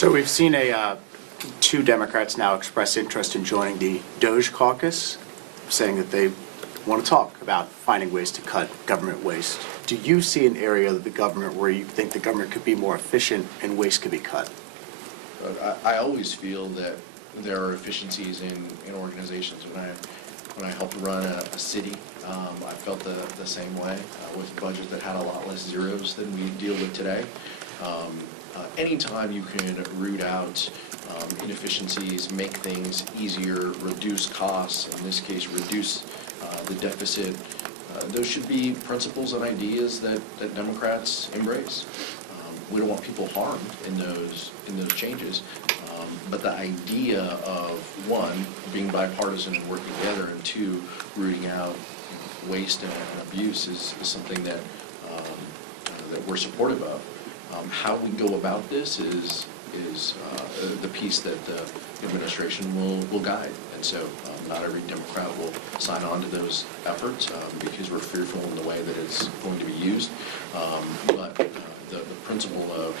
So we've seen two Democrats now express interest in joining the DOGE Caucus, saying that they want to talk about finding ways to cut government waste. Do you see an area of the government where you think the government could be more efficient and waste could be cut? I always feel that there are efficiencies in organizations. When I helped run a city, I felt the same way with a budget that had a lot less zeros than we deal with today. Anytime you can root out inefficiencies, make things easier, reduce costs, in this case reduce the deficit, those should be principles and ideas that Democrats embrace. We don't want people harmed in those changes, but the idea of, one, being bipartisan and working together, and two, rooting out waste and abuse is something that we're supportive of. How we go about this is the piece that the administration will guide. And so not every Democrat will sign on to those efforts because we're fearful in the way that it's going to be used. But the principle of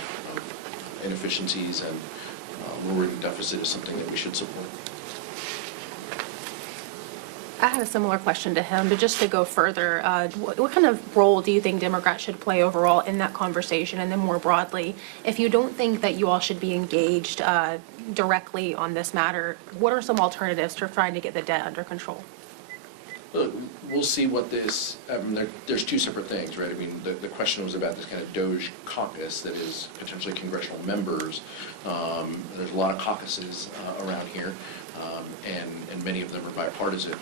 inefficiencies and lowering deficit is something that we should support. I had a similar question to him, but just to go further, what kind of role do you think Democrats should play overall in that conversation? And then more broadly, if you don't think that you all should be engaged directly on this matter, what are some alternatives to trying to get the debt under control? We'll see what this, there's two separate things, right? I mean, the question was about this kind of DOGE caucus that is potentially congressional members. There's a lot of caucuses around here, and many of them are bipartisan.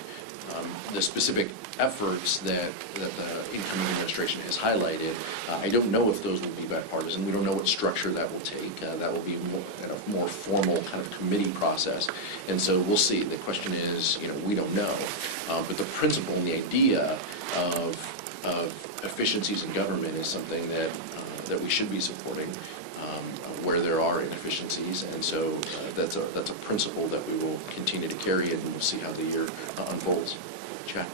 The specific efforts that the incoming administration has highlighted, I don't know if those will be bipartisan. We don't know what structure that will take. That will be more formal kind of committee process. And so we'll see. The question is, we don't know. But the principle and the idea of efficiencies in government is something that we should be supporting where there are inefficiencies. And so that's a principle that we will continue to carry, and we'll see how the year unfolds. Chad?